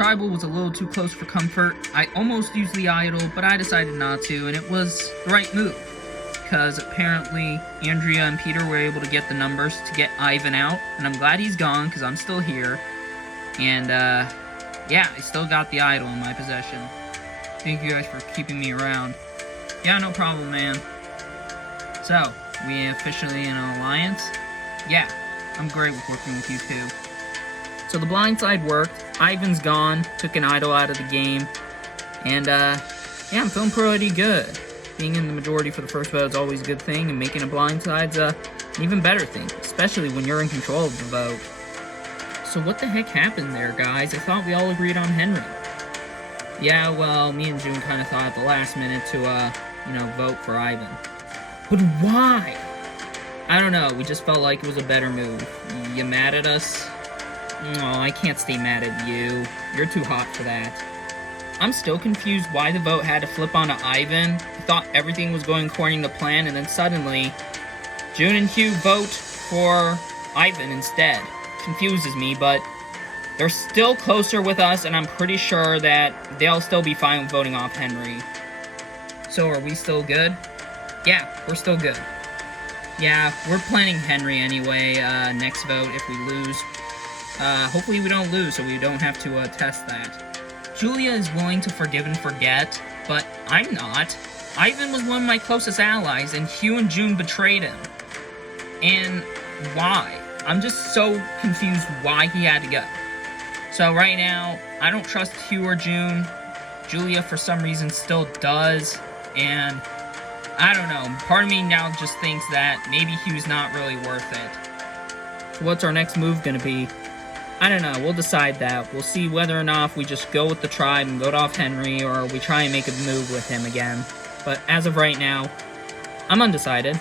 tribal was a little too close for comfort. I almost used the idol, but I decided not to, and it was the right move. Because apparently Andrea and Peter were able to get the numbers to get Ivan out, and I'm glad he's gone, because I'm still here. And, yeah, I still got the idol in my possession. Thank you guys for keeping me around. Yeah, no problem, man. So, we officially in an alliance? Yeah, I'm great with working with you two. So the blindside worked, Ivan's gone, took an idol out of the game, and yeah, I'm feeling pretty good. Being in the majority for the first vote is always a good thing, and making a blindside's an even better thing, especially when you're in control of the vote. So what the heck happened there, guys? I thought we all agreed on Henry. Yeah, well, me and June kind of thought at the last minute to, you know, vote for Ivan. But why? I don't know, we just felt like it was a better move. You mad at us? No, I can't stay mad at you. You're too hot for that. I'm still confused why the vote had to flip onto Ivan. I thought everything was going according to plan, and then suddenly, June and Hugh vote for Ivan instead. Confuses me, but they're still closer with us, and I'm pretty sure that they'll still be fine with voting off Henry. So are we still good? Yeah, we're still good. Yeah, we're planning Henry anyway, next vote if we lose. Hopefully we don't lose, so we don't have to test that. Julia is willing to forgive and forget, but I'm not. Ivan was one of my closest allies, and Hugh and June betrayed him. And why? I'm just so confused why he had to go. So right now, I don't trust Hugh or June. Julia, for some reason, still does, and I don't know. Part of me now just thinks that maybe Hugh's not really worth it. So what's our next move gonna be? I don't know, we'll decide that. We'll see whether or not we just go with the tribe and vote off Henry, or we try and make a move with him again. But as of right now, I'm undecided.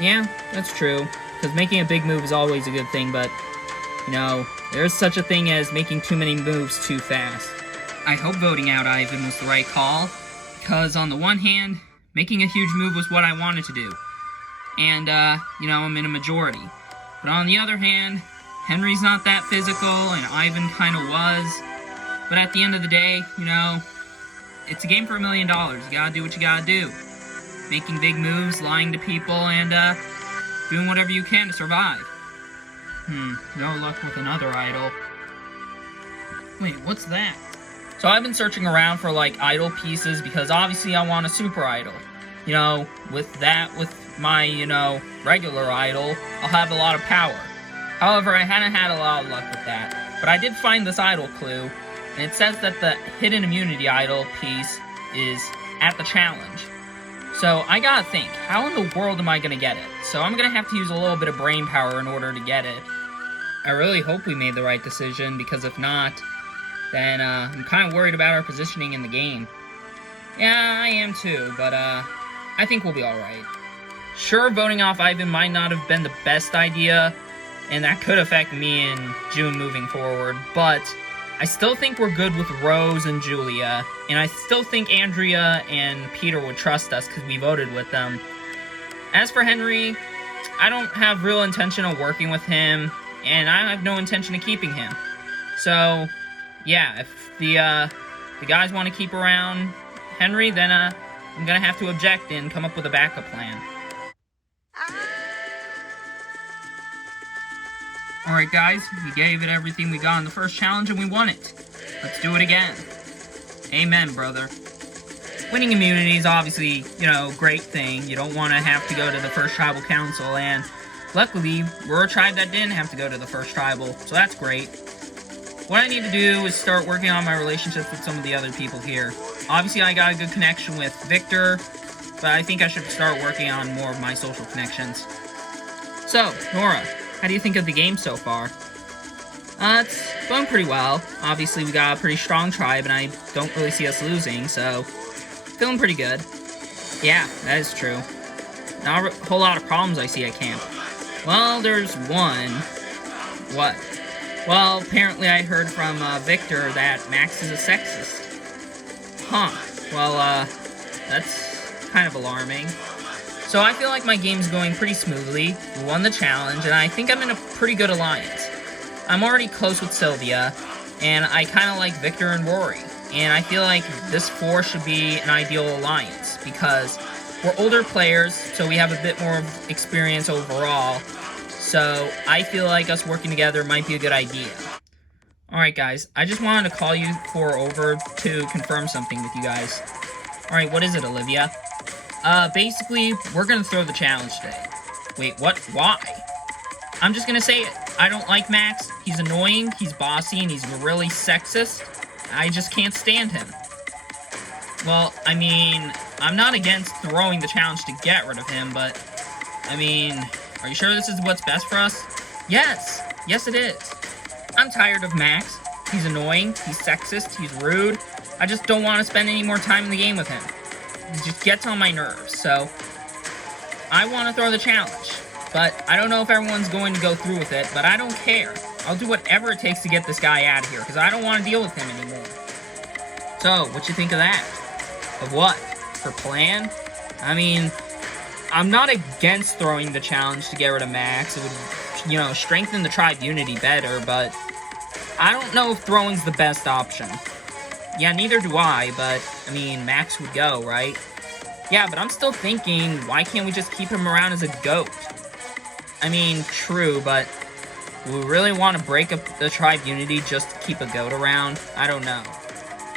Yeah, that's true, because making a big move is always a good thing, but, you know, there's such a thing as making too many moves too fast. I hope voting out Ivan was the right call, because on the one hand, making a huge move was what I wanted to do. And, you know, I'm in a majority. But on the other hand, Henry's not that physical, and Ivan kind of was. But at the end of the day, you know, it's a game for $1 million. You gotta do what you gotta do. Making big moves, lying to people, and, doing whatever you can to survive. No luck with another idol. Wait, what's that? So I've been searching around for, like, idol pieces, because obviously I want a super idol. You know, with my, you know, regular idol, I'll have a lot of power. However, I hadn't had a lot of luck with that. But I did find this idol clue, and it says that the hidden immunity idol piece is at the challenge. So I gotta think, how in the world am I gonna get it? So I'm gonna have to use a little bit of brain power in order to get it. I really hope we made the right decision, because if not, then I'm kind of worried about our positioning in the game. Yeah, I am too, but I think we'll be alright. Sure, voting off Ivan might not have been the best idea, and that could affect me and June moving forward, but I still think we're good with Rose and Julia, and I still think Andrea and Peter would trust us because we voted with them. As for Henry, I don't have real intention of working with him, and I have no intention of keeping him. So, yeah, if the guys want to keep around Henry, then I'm gonna have to object and come up with a backup plan. Alright guys, we gave it everything we got in the first challenge and we won it. Let's do it again. Amen, brother. Winning immunity is obviously, you know, a great thing. You don't want to have to go to the first tribal council, and luckily, we're a tribe that didn't have to go to the first tribal, so that's great. What I need to do is start working on my relationships with some of the other people here. Obviously, I got a good connection with Victor, but I think I should start working on more of my social connections. So, Nora, how do you think of the game so far? It's going pretty well. Obviously, we got a pretty strong tribe, and I don't really see us losing, so feeling pretty good. Yeah, that is true. Not a whole lot of problems I see at camp. Well, there's one. What? Well, apparently I heard from Victor that Max is a sexist. Huh. Well, that's kind of alarming. So I feel like my game's going pretty smoothly. We won the challenge, and I think I'm in a pretty good alliance. I'm already close with Sylvia, and I kind of like Victor and Rory. And I feel like this four should be an ideal alliance, because we're older players, so we have a bit more experience overall. So I feel like us working together might be a good idea. Alright guys, I just wanted to call you four over to confirm something with you guys. Alright, what is it, Olivia? Basically, we're gonna throw the challenge today. Wait, what? Why? I'm just gonna say it. I don't like Max. He's annoying, he's bossy, and he's really sexist. I just can't stand him. Well, I mean, I'm not against throwing the challenge to get rid of him, but, I mean, are you sure this is what's best for us? Yes! Yes, it is. I'm tired of Max. He's annoying, he's sexist, he's rude. I just don't want to spend any more time in the game with him. He just gets on my nerves, so I want to throw the challenge. But I don't know if everyone's going to go through with it, but I don't care. I'll do whatever it takes to get this guy out of here, because I don't want to deal with him anymore. So, what you think of that? Of what? For plan? I mean, I'm not against throwing the challenge to get rid of Max. It would, you know, strengthen the tribe unity better, but I don't know if throwing's the best option. Yeah, neither do I, but, I mean, Max would go, right? Yeah, but I'm still thinking, why can't we just keep him around as a goat? I mean, true, but do we really want to break up the tribe unity just to keep a goat around? I don't know.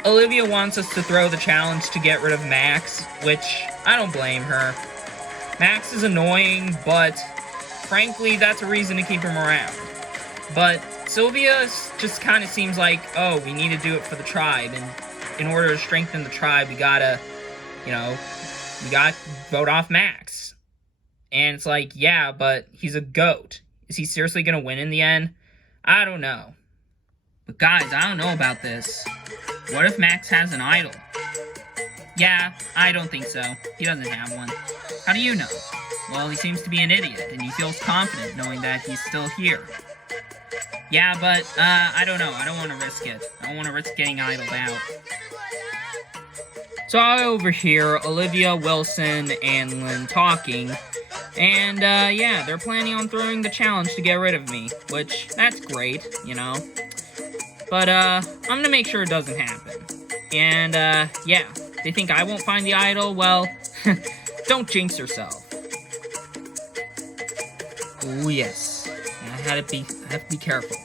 Olivia wants us to throw the challenge to get rid of Max, which I don't blame her. Max is annoying, but frankly, that's a reason to keep him around. But Sylvia just kind of seems like, oh, we need to do it for the tribe, and in order to strengthen the tribe, we gotta, you know, we gotta vote off Max. And it's like, yeah, but he's a goat. Is he seriously gonna win in the end? I don't know. But guys, I don't know about this. What if Max has an idol? Yeah, I don't think so. He doesn't have one. How do you know? Well, he seems to be an idiot, and he feels confident knowing that he's still here. Yeah, but, I don't know. I don't want to risk it. I don't want to risk getting idled out. So I overhear Olivia, Wilson, and Lynn talking, and, yeah, they're planning on throwing the challenge to get rid of me, which, that's great, you know. But, I'm gonna make sure it doesn't happen. And, yeah, they think I won't find the idol? Well, don't jinx yourself. Oh, yes. I have to be careful.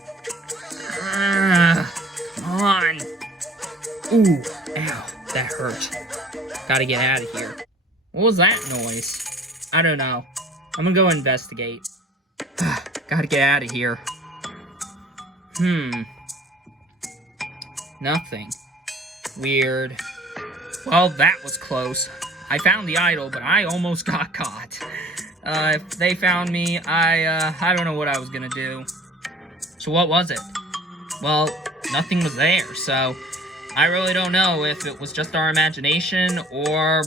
Come on. Ooh, ow, that hurt. Gotta get out of here. What was that noise? I don't know. I'm gonna go investigate. Gotta get out of here. Nothing. Weird. Well, that was close. I found the idol, but I almost got caught. If they found me, I don't know what I was gonna do. So what was it? Well, nothing was there, so I really don't know if it was just our imagination or,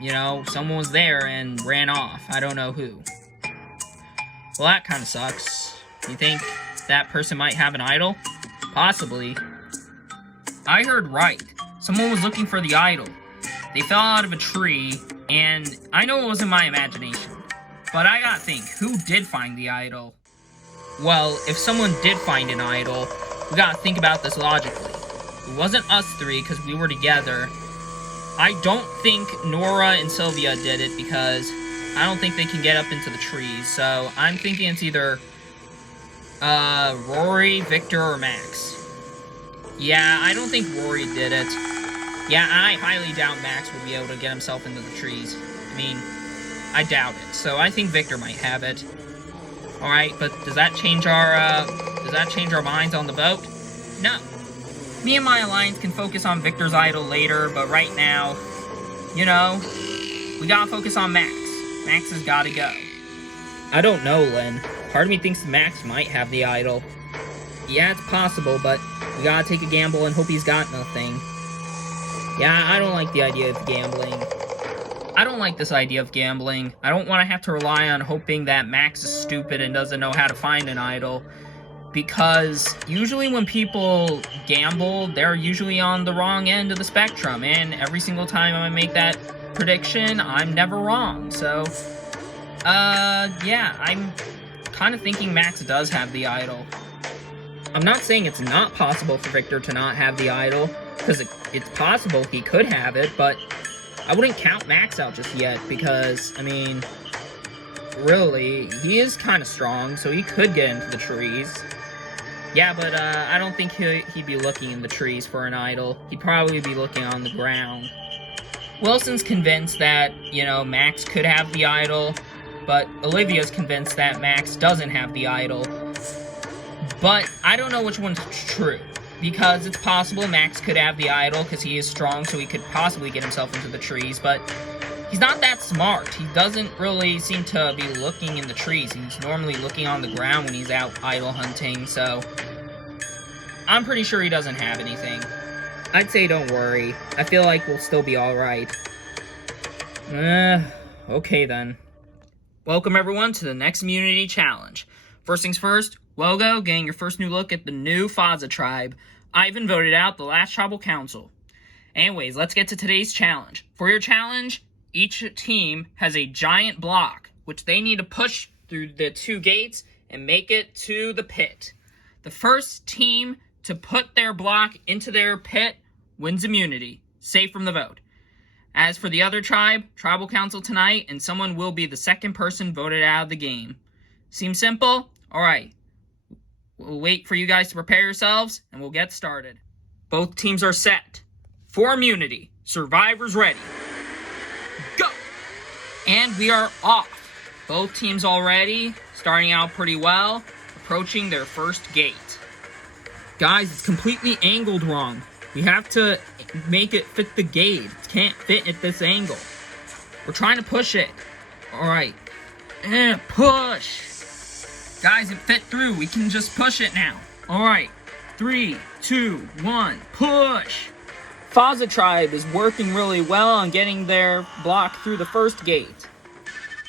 you know, someone was there and ran off. I don't know who. Well, that kind of sucks. You think that person might have an idol? Possibly. I heard right. Someone was looking for the idol. They fell out of a tree, and I know it wasn't my imagination. But I gotta think, who did find the idol? Well, if someone did find an idol, we gotta think about this logically. It wasn't us three, because we were together. I don't think Nora and Sylvia did it, because I don't think they can get up into the trees. So, I'm thinking it's either, Rory, Victor, or Max. Yeah, I don't think Rory did it. Yeah, I highly doubt Max would be able to get himself into the trees. I mean, I doubt it. So I think Victor might have it. Alright, but does that change our minds on the vote? No. Me and my alliance can focus on Victor's idol later, but right now, you know, we gotta focus on Max. Max has gotta go. I don't know, Lynn. Part of me thinks Max might have the idol. Yeah, it's possible, but we gotta take a gamble and hope he's got nothing. Yeah, I don't like the idea of gambling. I don't like this idea of gambling. I don't want to have to rely on hoping that Max is stupid and doesn't know how to find an idol. Because usually when people gamble, they're usually on the wrong end of the spectrum. And every single time I make that prediction, I'm never wrong. So, yeah, I'm kind of thinking Max does have the idol. I'm not saying it's not possible for Victor to not have the idol, because it's possible he could have it, but I wouldn't count Max out just yet, because, I mean, really, he is kind of strong, so he could get into the trees. Yeah, but I don't think he'd be looking in the trees for an idol. He'd probably be looking on the ground. Wilson's convinced that, Max could have the idol, but Olivia's convinced that Max doesn't have the idol. But I don't know which one's true, because it's possible Max could have the idol because he is strong, so he could possibly get himself into the trees, but he's not that smart. He doesn't really seem to be looking in the trees. He's normally looking on the ground when he's out idol hunting, so I'm pretty sure he doesn't have anything. I'd say don't worry. I feel like we'll still be alright. Okay then. Welcome everyone to the next immunity challenge. First things first, Wogo getting your first new look at the new Faza tribe. Ivan voted out the last tribal council. Anyways, let's get to today's challenge. For your challenge, each team has a giant block, which they need to push through the 2 gates and make it to the pit. The first team to put their block into their pit wins immunity, safe from the vote. As for the other tribe, tribal council tonight, and someone will be the second person voted out of the game. Seems simple? Alright. We'll wait for you guys to prepare yourselves, and we'll get started. Both teams are set. For immunity, survivors ready. Go! And we are off. Both teams already, starting out pretty well, approaching their first gate. Guys, it's completely angled wrong. We have to make it fit the gate. It can't fit at this angle. We're trying to push it. Alright. And push! Guys, it fit through. We can just push it now. Alright. 3, 2, 1, push! Faza tribe is working really well on getting their block through the first gate,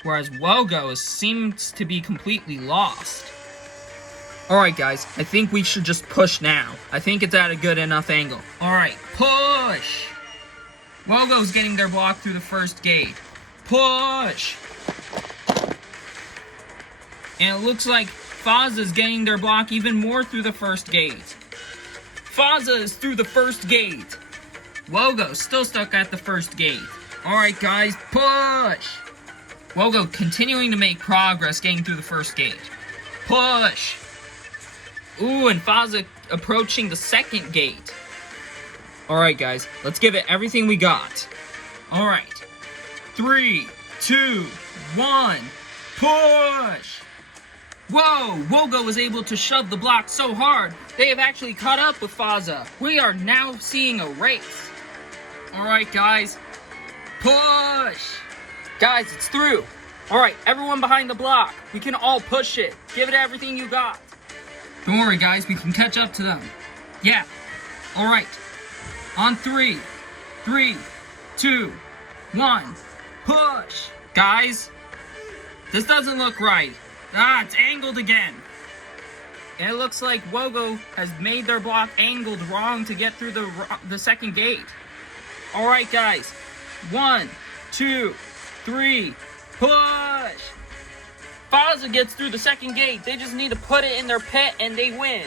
whereas Wogo seems to be completely lost. Alright guys, I think we should just push now. I think it's at a good enough angle. Alright, push! Wogo's getting their block through the first gate. Push! And it looks like Faza's getting their block even more through the first gate. Faza is through the first gate. Wogo's still stuck at the first gate. Alright guys, push! Wogo continuing to make progress getting through the first gate. Push! Ooh, and Faza approaching the second gate. Alright guys, let's give it everything we got. Alright. 3, 2, 1, push! Whoa! Wogo was able to shove the block so hard, they have actually caught up with Faza. We are now seeing a race. Alright guys, push! Guys, it's through. Alright, everyone behind the block. We can all push it. Give it everything you got. Don't worry guys, we can catch up to them. Yeah. Alright. On 3, 3, 2, 1, push! Guys, this doesn't look right. Ah, it's angled again. And it looks like Wogo has made their block angled wrong to get through the second gate. Alright guys, 1, 2, 3, push! Faza gets through the second gate. They just need to put it in their pit and they win.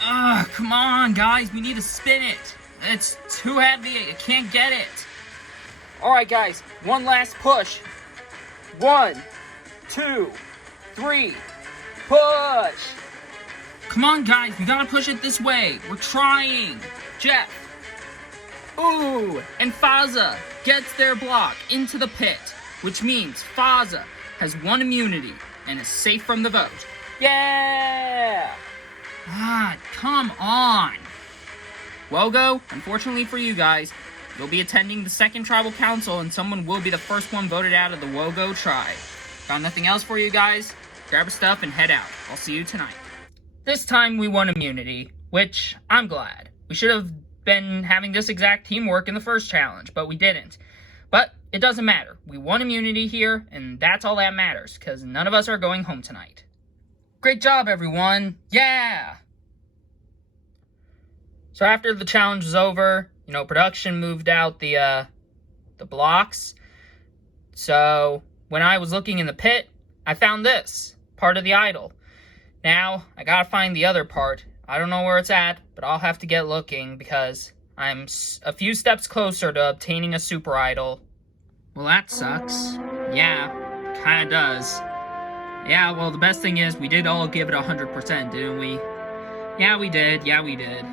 Come on guys, we need to spin it. It's too heavy, I can't get it. Alright guys, one last push. 1, 2, 3, push! Come on guys, we gotta push it this way. We're trying. Jeff. Ooh, and Faza gets their block into the pit, which means Faza has won immunity and is safe from the vote. Yeah! Come on. Wogo, unfortunately for you guys, you'll be attending the second tribal council and someone will be the first one voted out of the Wogo tribe. Got nothing else for you guys? Grab your stuff and head out. I'll see you tonight. This time we won immunity, which I'm glad. We should have been having this exact teamwork in the first challenge, but we didn't. But it doesn't matter. We won immunity here, and that's all that matters, because none of us are going home tonight. Great job, everyone! Yeah! So after the challenge was over, production moved out the blocks. So when I was looking in the pit, I found this, part of the idol. Now, I gotta find the other part. I don't know where it's at, but I'll have to get looking because I'm a few steps closer to obtaining a super idol. Well, that sucks. Yeah, kinda does. Yeah, well, the best thing is we did all give it 100%, didn't we? Yeah, we did. Yeah, we did.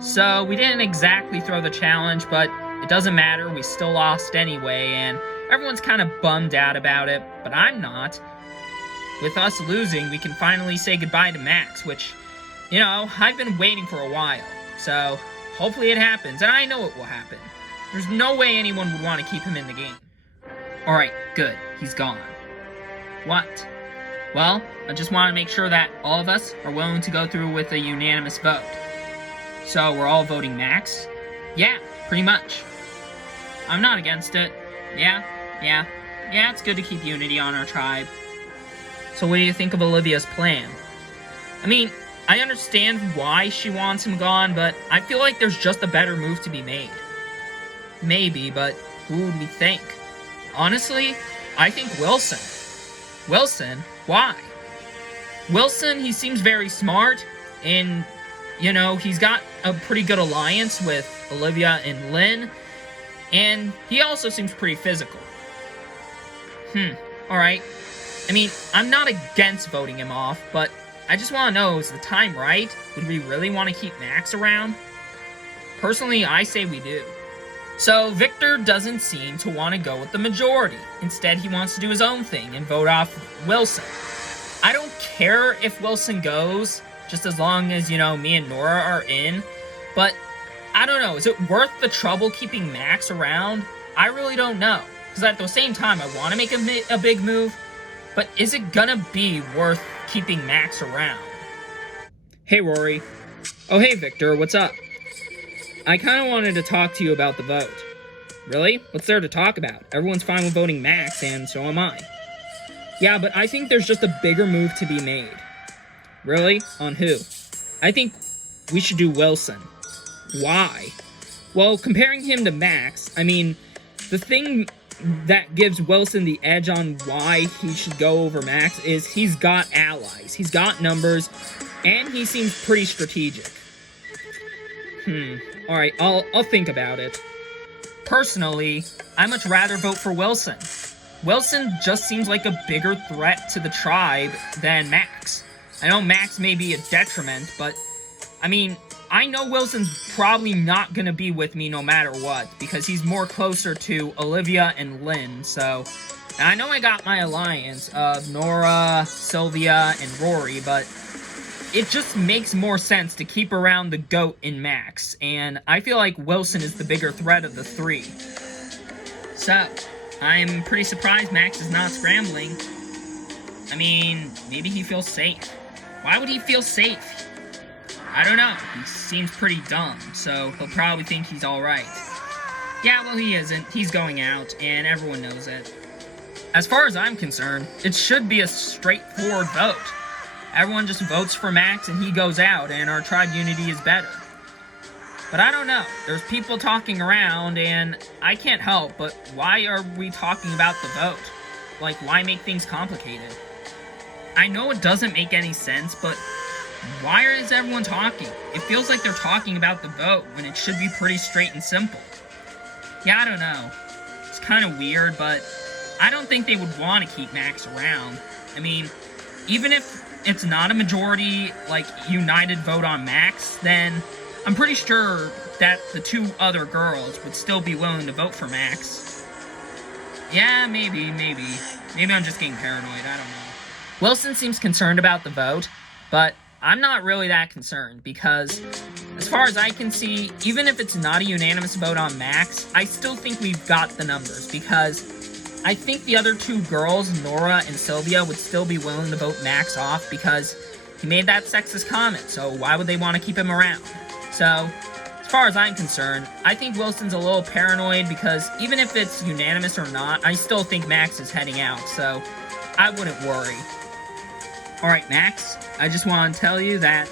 So, we didn't exactly throw the challenge, but it doesn't matter. We still lost anyway, and everyone's kind of bummed out about it, but I'm not. With us losing, we can finally say goodbye to Max, which, you know, I've been waiting for a while. So, hopefully it happens, and I know it will happen. There's no way anyone would want to keep him in the game. Alright, good. He's gone. What? Well, I just want to make sure that all of us are willing to go through with a unanimous vote. So, we're all voting Max? Yeah, pretty much. I'm not against it. Yeah, it's good to keep unity on our tribe. So what do you think of Olivia's plan? I mean, I understand why she wants him gone, but I feel like there's just a better move to be made. Maybe, but who would we think? Honestly, I think Wilson. Wilson? Why? Wilson, he seems very smart, and, you know, he's got a pretty good alliance with Olivia and Lynn, and he also seems pretty physical. Alright. I mean, I'm not against voting him off, but I just want to know, is the time right? Would we really want to keep Max around? Personally, I say we do. So, Victor doesn't seem to want to go with the majority. Instead, he wants to do his own thing and vote off Wilson. I don't care if Wilson goes, just as long as, you know, me and Nora are in. But, I don't know, is it worth the trouble keeping Max around? I really don't know. Because at the same time, I want to make a big move. But is it gonna be worth keeping Max around? Hey, Rory. Oh, hey, Victor, what's up? I kind of wanted to talk to you about the vote. Really? What's there to talk about? Everyone's fine with voting Max, and so am I. Yeah, but I think there's just a bigger move to be made. Really? On who? I think we should do Wilson. Why? Well, comparing him to Max, I mean, the thing that gives Wilson the edge on why he should go over Max is he's got allies, he's got numbers, and he seems pretty strategic. Alright, I'll think about it. Personally, I much rather vote for Wilson. Wilson just seems like a bigger threat to the tribe than Max. I know Max may be a detriment, but, I mean, I know Wilson's probably not gonna be with me no matter what, because he's more closer to Olivia and Lynn, so... And I know I got my alliance of Nora, Sylvia, and Rory, but... It just makes more sense to keep around the GOAT in Max, and I feel like Wilson is the bigger threat of the three. So, I'm pretty surprised Max is not scrambling. I mean, maybe he feels safe. Why would he feel safe? I don't know. He seems pretty dumb, so he'll probably think he's alright. Yeah, well, he isn't. He's going out, and everyone knows it. As far as I'm concerned, it should be a straightforward vote. Everyone just votes for Max and he goes out, and our tribe unity is better. But I don't know. There's people talking around, and I can't help, but why are we talking about the vote? Like, why make things complicated? I know it doesn't make any sense, but why is everyone talking? It feels like they're talking about the vote when it should be pretty straight and simple. Yeah, I don't know. It's kind of weird, but I don't think they would want to keep Max around. I mean, even if it's not a majority, like, united vote on Max, then I'm pretty sure that the two other girls would still be willing to vote for Max. Yeah, maybe. Maybe I'm just getting paranoid, I don't know. Wilson seems concerned about the vote, but I'm not really that concerned, because as far as I can see, even if it's not a unanimous vote on Max, I still think we've got the numbers, because I think the other two girls, Nora and Sylvia, would still be willing to vote Max off because he made that sexist comment, so why would they want to keep him around? So, as far as I'm concerned, I think Wilson's a little paranoid because even if it's unanimous or not, I still think Max is heading out, so I wouldn't worry. Alright, Max, I just want to tell you that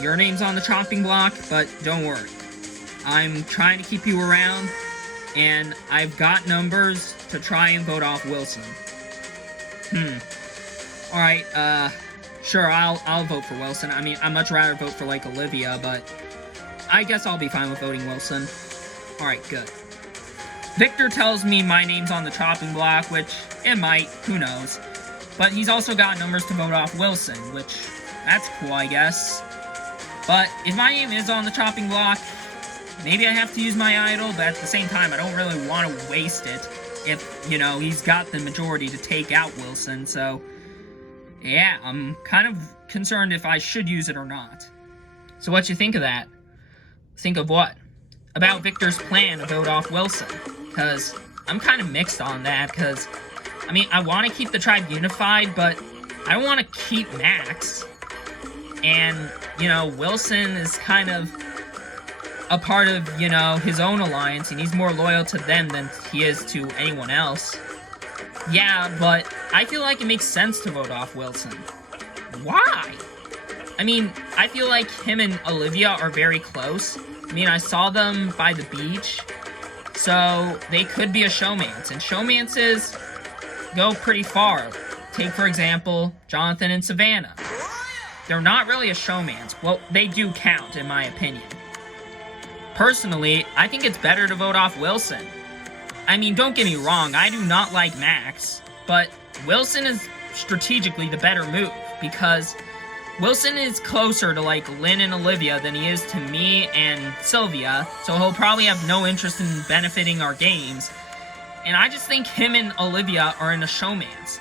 your name's on the chopping block, but don't worry. I'm trying to keep you around, and I've got numbers to try and vote off Wilson. Alright, Sure, I'll vote for Wilson. I mean, I'd much rather vote for, like, Olivia, but I guess I'll be fine with voting Wilson. Alright, good. Victor tells me my name's on the chopping block, which it might, who knows. But he's also got numbers to vote off Wilson, which, that's cool, I guess. But if my name is on the chopping block, maybe I have to use my idol, but at the same time, I don't really want to waste it if, you know, he's got the majority to take out Wilson, so yeah, I'm kind of concerned if I should use it or not. So what you think of that? Think of what? About Victor's plan to vote off Wilson. Because I'm kind of mixed on that, because, I mean, I want to keep the tribe unified, but I don't want to keep Max. And, you know, Wilson is kind of a part of, you know, his own alliance, and he's more loyal to them than he is to anyone else. Yeah, but I feel like it makes sense to vote off Wilson. Why? I mean, I feel like him and Olivia are very close. I mean, I saw them by the beach, so they could be a showmance, and showmances go pretty far. Take, for example, Jonathan and Savannah. They're not really a showmance. Well, they do count, in my opinion. Personally, I think it's better to vote off Wilson. I mean, don't get me wrong, I do not like Max, but Wilson is strategically the better move, because Wilson is closer to, like, Lynn and Olivia than he is to me and Sylvia, so he'll probably have no interest in benefiting our games, and I just think him and Olivia are in a showmance.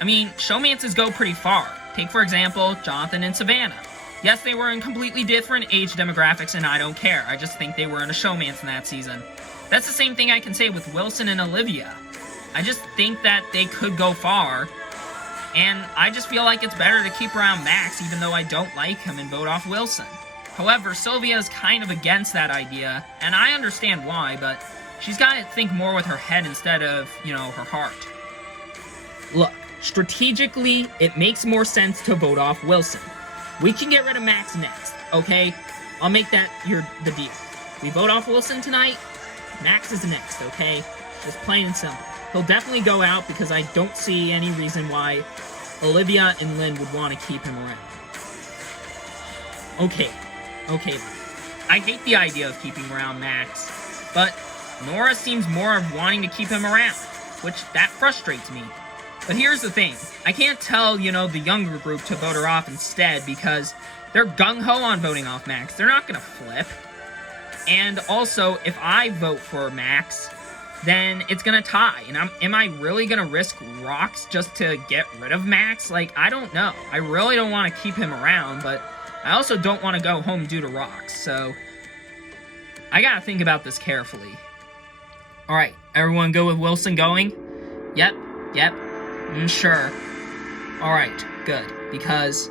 I mean, showmances go pretty far. Take, for example, Jonathan and Savannah. Yes, they were in completely different age demographics, and I don't care. I just think they were in a showmance in that season. That's the same thing I can say with Wilson and Olivia. I just think that they could go far, and I just feel like it's better to keep around Max, even though I don't like him, and vote off Wilson. However, Sylvia is kind of against that idea, and I understand why, but she's got to think more with her head instead of, you know, her heart. Look, strategically, it makes more sense to vote off Wilson. We can get rid of Max next, okay? I'll make that the deal. We vote off Wilson tonight, Max is next, okay? Just plain and simple. He'll definitely go out because I don't see any reason why Olivia and Lynn would want to keep him around. Okay. I hate the idea of keeping around Max, but Nora seems more of wanting to keep him around, which that frustrates me. But here's the thing, I can't tell, you know, the younger group to vote her off instead because they're gung-ho on voting off Max. They're not gonna flip. And also, if I vote for Max, then it's gonna tie. And am I really gonna risk rocks just to get rid of Max? Like, I don't know. I really don't want to keep him around, but I also don't want to go home due to rocks. So, I gotta think about this carefully. Alright, everyone go with Wilson going? Yep. Sure. Alright, good. Because,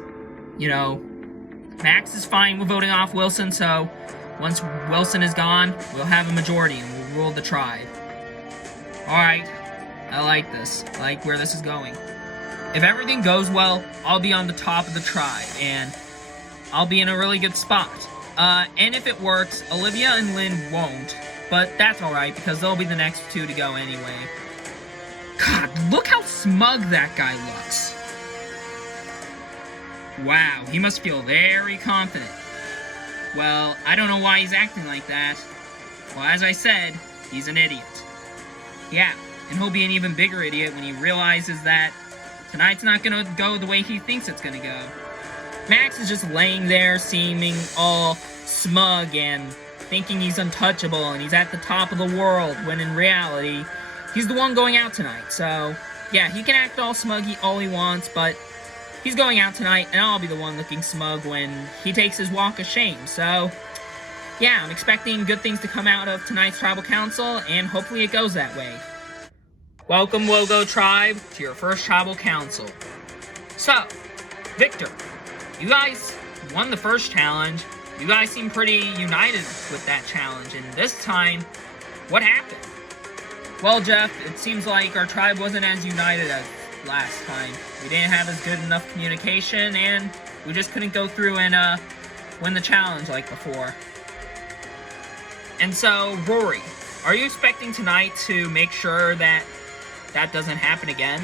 you know, Max is fine with voting off Wilson, so once Wilson is gone, we'll have a majority and we'll rule the tribe. Alright, I like this. I like where this is going. If everything goes well, I'll be on the top of the tribe, and I'll be in a really good spot. And if it works, Olivia and Lynn won't, but that's alright, because they'll be the next two to go anyway. God, look how smug that guy looks. Wow, he must feel very confident. Well, I don't know why he's acting like that. Well, as I said, he's an idiot. Yeah, and he'll be an even bigger idiot when he realizes that tonight's not gonna go the way he thinks it's gonna go. Max is just laying there seeming all smug and thinking he's untouchable and he's at the top of the world, when in reality, he's the one going out tonight. So, yeah, he can act all smug all he wants, but he's going out tonight, and I'll be the one looking smug when he takes his walk of shame. So, yeah, I'm expecting good things to come out of tonight's tribal council, and hopefully it goes that way. Welcome, Wogo Tribe, to your first tribal council. So, Victor, you guys won the first challenge. You guys seem pretty united with that challenge, and this time, what happened? Well, Jeff, it seems like our tribe wasn't as united as last time. We didn't have as good enough communication, and we just couldn't go through and win the challenge like before. And so, Rory, are you expecting tonight to make sure that that doesn't happen again?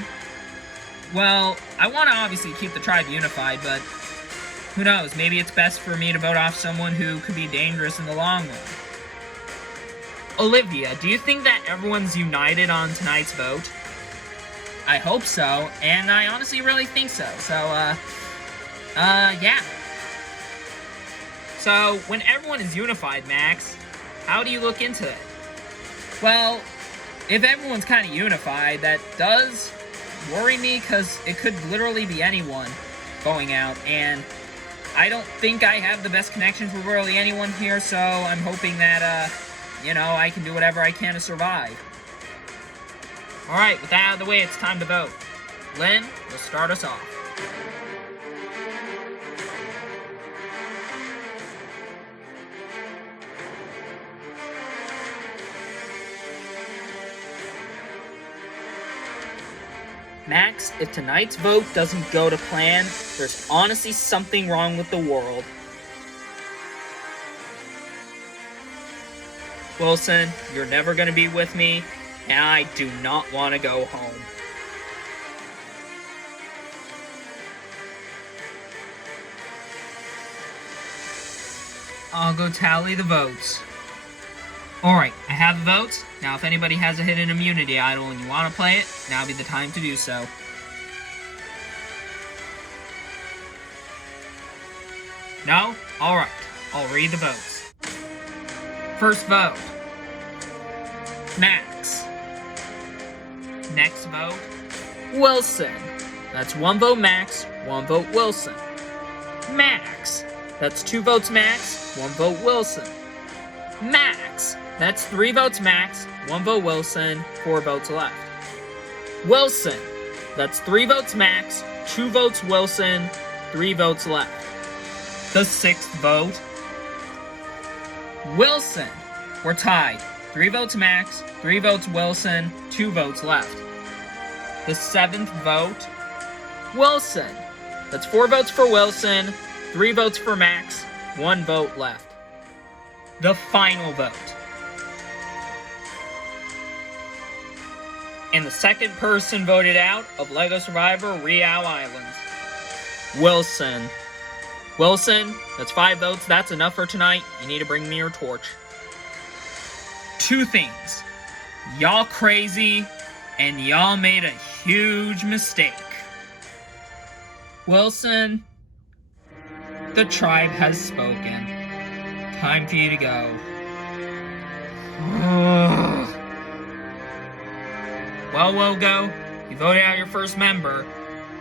Well, I want to obviously keep the tribe unified, but who knows? Maybe it's best for me to vote off someone who could be dangerous in the long run. Olivia, do you think that everyone's united on tonight's vote? I hope so, and I honestly really think so. So, yeah. So, when everyone is unified, Max, how do you look into it? Well, if everyone's kind of unified, that does worry me, because it could literally be anyone going out, and I don't think I have the best connections with really anyone here, so I'm hoping that, I can do whatever I can to survive. Alright, with that out of the way, it's time to vote. Lynn will start us off. Max, if tonight's vote doesn't go to plan, there's honestly something wrong with the world. Wilson, you're never gonna be with me, and I do not want to go home. I'll go tally the votes. Alright, I have the votes. Now if anybody has a hidden immunity idol and you want to play it, now would be the time to do so. No? Alright, I'll read the votes. First vote, Max. Next vote, Wilson. That's 1 vote Max, 1 vote Wilson. Max. That's 2 votes Max, 1 vote Wilson. Max. That's 3 votes Max, 1 vote Wilson, 4 votes left. Wilson. That's 3 votes Max, 2 votes Wilson, 3 votes left. The 6th vote, Wilson. We're tied. 3 votes Max, 3 votes Wilson, 2 votes left. The 7th vote, Wilson. That's 4 votes for Wilson, 3 votes for Max, 1 vote left. The final vote. And the second person voted out of LEGO Survivor Riau Islands, Wilson. Wilson, that's 5 votes. That's enough for tonight. You need to bring me your torch. 2 things. Y'all crazy, and y'all made a huge mistake. Wilson, the tribe has spoken. Time for you to go. Well, Wogo, you voted out your first member,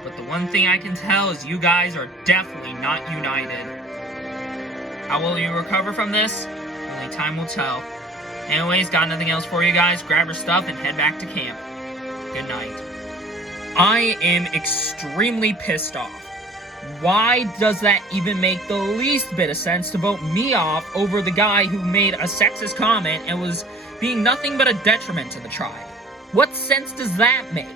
but the one thing I can tell is you guys are definitely not united. How will you recover from this? Only time will tell. Anyways, got nothing else for you guys. Grab your stuff and head back to camp. Good night. I am extremely pissed off. Why does that even make the least bit of sense to vote me off over the guy who made a sexist comment and was being nothing but a detriment to the tribe? What sense does that make?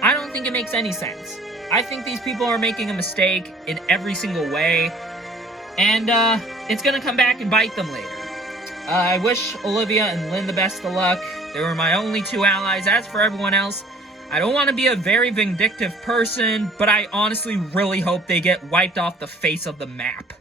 I don't think it makes any sense. I think these people are making a mistake in every single way, and it's gonna come back and bite them later. I wish Olivia and Lynn the best of luck. They were my only 2 allies. As for everyone else, I don't want to be a very vindictive person, but I honestly really hope they get wiped off the face of the map.